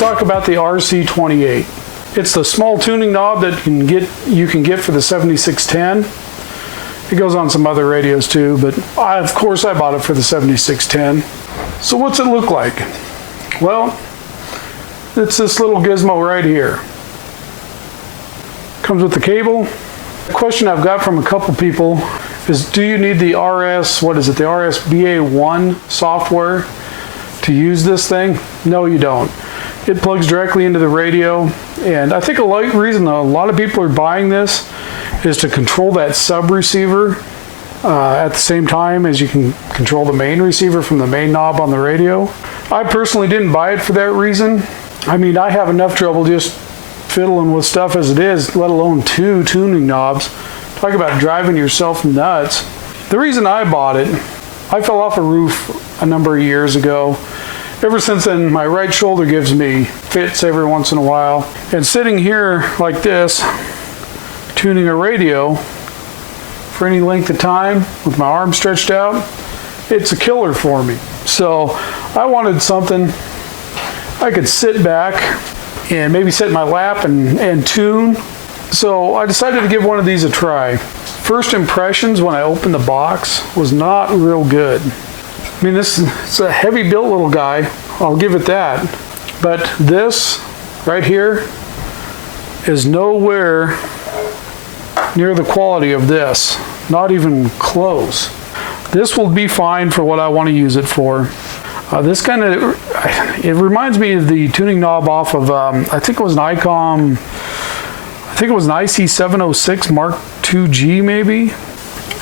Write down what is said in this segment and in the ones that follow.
talk about the RC-28. It's the small tuning knob that you can get for the 7610. It goes on some other radios too, but of course I bought it for the 7610. So what's it look like? Well, it's this little gizmo right here. Comes with the cable. The question I've got from a couple people is, do you need the RSBA1 software to use this thing? No, you don't. It plugs directly into the radio, and I think a reason a lot of people are buying this is to control that sub receiver at the same time as you can control the main receiver from the main knob on the radio. I personally didn't buy it for that reason. I mean, I have enough trouble just fiddling with stuff as it is, let alone 2 tuning knobs. Talk about driving yourself nuts. The reason I bought it, I fell off a roof a number of years ago. Ever since then, my right shoulder gives me fits every once in a while. And sitting here like this, tuning a radio for any length of time with my arm stretched out, it's a killer for me. So I wanted something I could sit back and maybe sit in my lap and tune. So I decided to give one of these a try. First impressions when I opened the box was not real good. I mean, it's a heavy built little guy, I'll give it that. But this right here is nowhere near the quality of this, not even close. This will be fine for what I want to use it for. This kind of, it reminds me of the tuning knob off of, I think it was an Icom, I think it was an IC-706 Mark II-G maybe.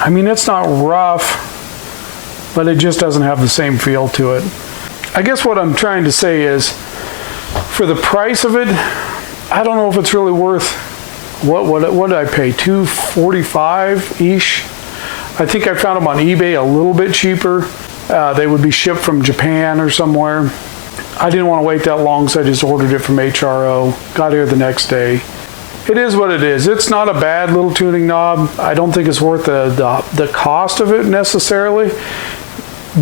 I mean, it's not rough, but it just doesn't have the same feel to it. I guess what I'm trying to say is, for the price of it, I don't know if it's really worth, what did I pay, $245-ish? I think I found them on eBay a little bit cheaper. They would be shipped from Japan or somewhere. I didn't want to wait that long, so I just ordered it from HRO. Got here the next day. It is what it is. It's not a bad little tuning knob. I don't think it's worth the cost of it necessarily.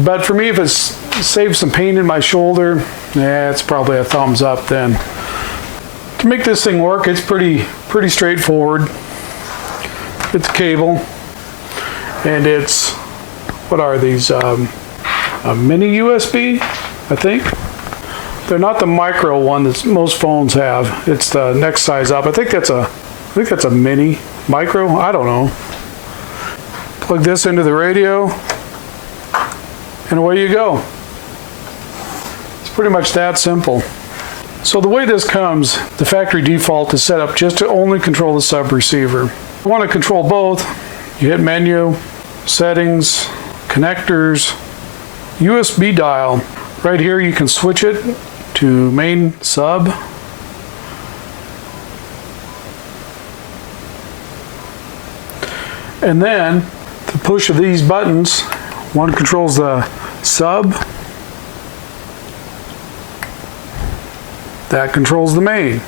But for me, if it saves some pain in my shoulder, it's probably a thumbs up then. To make this thing work, it's pretty straightforward. It's a cable, and it's, what are these? A mini USB, I think. They're not the micro one that most phones have. It's the next size up. I think that's a mini, micro. I don't know. Plug this into the radio, and away you go. It's pretty much that simple. So the way this comes, the factory default is set up just to only control the sub receiver. If you want to control both, you hit menu, settings, connectors, USB dial. Right here you can switch it to main sub. And then the push of these buttons, one controls the sub, that controls the main.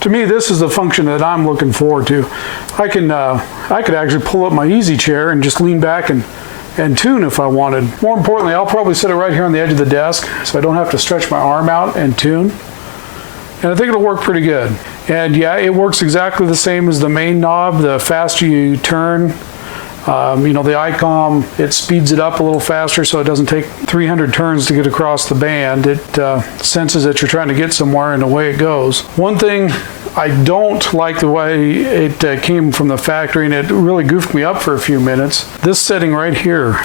To me, this is the function that I'm looking forward to. I could actually pull up my easy chair and just lean back and tune if I wanted. More importantly, I'll probably sit it right here on the edge of the desk so I don't have to stretch my arm out and tune. And I think it'll work pretty good. And yeah, it works exactly the same as the main knob. The faster you turn, you know, the Icom, it speeds it up a little faster so it doesn't take 300 turns to get across the band. It senses that you're trying to get somewhere and away it goes. One thing I don't like the way it came from the factory, and it really goofed me up for a few minutes. This setting right here,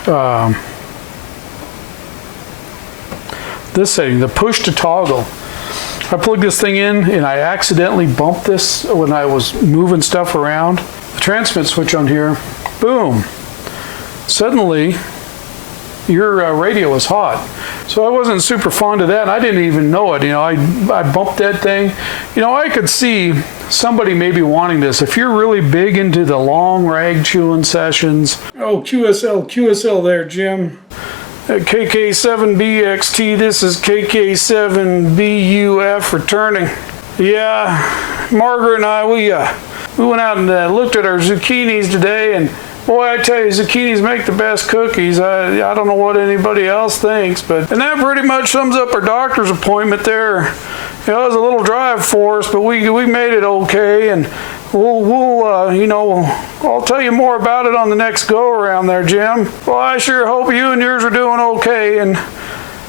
this setting, the push to toggle. I plugged this thing in and I accidentally bumped this when I was moving stuff around. The transmit switch on here, boom. Suddenly, your radio is hot. So I wasn't super fond of that. I didn't even know it. You know, I bumped that thing. You know, I could see somebody maybe wanting this. If you're really big into the long rag chewing sessions. Oh, QSL there, Jim. KK7BXT, this is KK7BUF returning. Yeah, Margaret and I, we went out and looked at our zucchinis today, and boy, I tell you, zucchinis make the best cookies. I don't know what anybody else thinks, and that pretty much sums up our doctor's appointment there. It was a little drive for us, but we made it okay, and I'll tell you more about it on the next go around there, Jim. Well, I sure hope you and yours are doing okay. And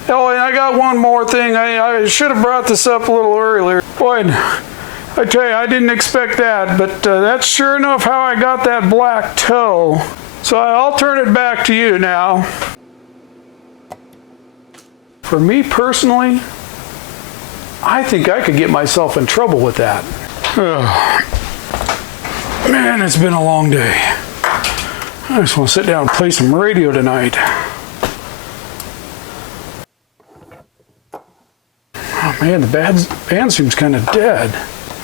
oh, and I got one more thing. I should have brought this up a little earlier. Boy, I tell you, I didn't expect that, but that's sure enough how I got that black toe. So I'll turn it back to you now. For me personally, I think I could get myself in trouble with that. Man, it's been a long day. I just want to sit down and play some radio tonight. Oh man, the band seems kind of dead.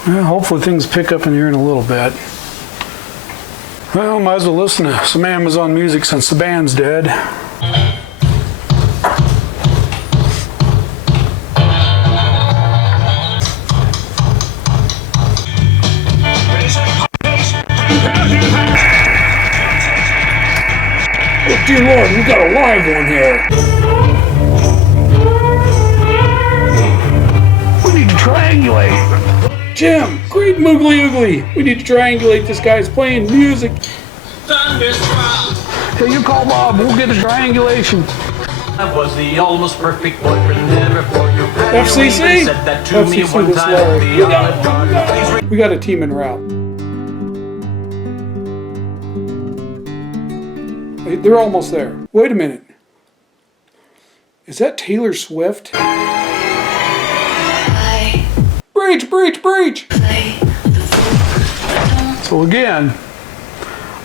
Well, hopefully things pick up in here in a little bit. Well, might as well listen to some Amazon music since the band's dead. Oh, dear Lord, we got a live one here. We need to triangulate. Jim, great moogly oogly. We need to triangulate this guy's playing music. Hey, you call Bob. We'll get a triangulation. I was the almost perfect boyfriend ever for you. FCC? Said that to me FCC one was time. Larry. We got a team en route. They're almost there. Wait a minute. Is that Taylor Swift? Breach, breach, breach! So again,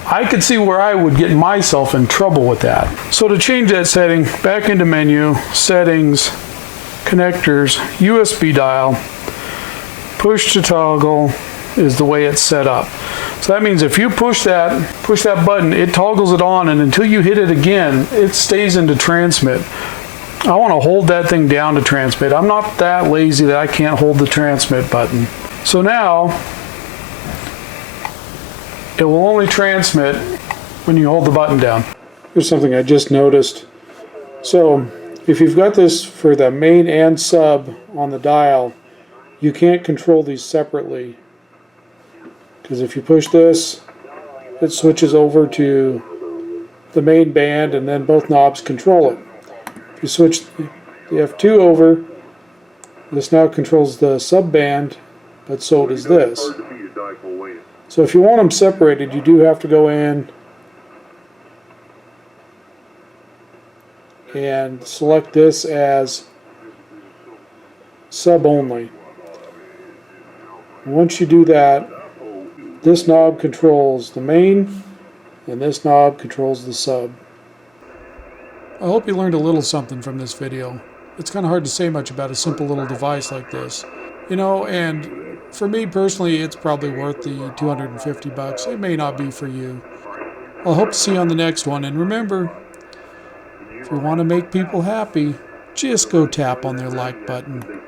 I could see where I would get myself in trouble with that. So to change that setting, back into menu, settings, connectors, USB dial, push to toggle is the way it's set up. So that means if you push that button, it toggles it on, and until you hit it again, it stays into transmit. I want to hold that thing down to transmit. I'm not that lazy that I can't hold the transmit button. So now, it will only transmit when you hold the button down. Here's something I just noticed. So, if you've got this for the main and sub on the dial, you can't control these separately. Because if you push this, it switches over to the main band and then both knobs control it. If you switch the F2 over, this now controls the sub band, but so does this. So if you want them separated, you do have to go in and select this as sub only. Once you do that, this knob controls the main, and this knob controls the sub. I hope you learned a little something from this video. It's kind of hard to say much about a simple little device like this. You know, and for me personally, it's probably worth the 250 bucks. It may not be for you. I'll hope to see you on the next one. And remember, if you want to make people happy, just go tap on their like button.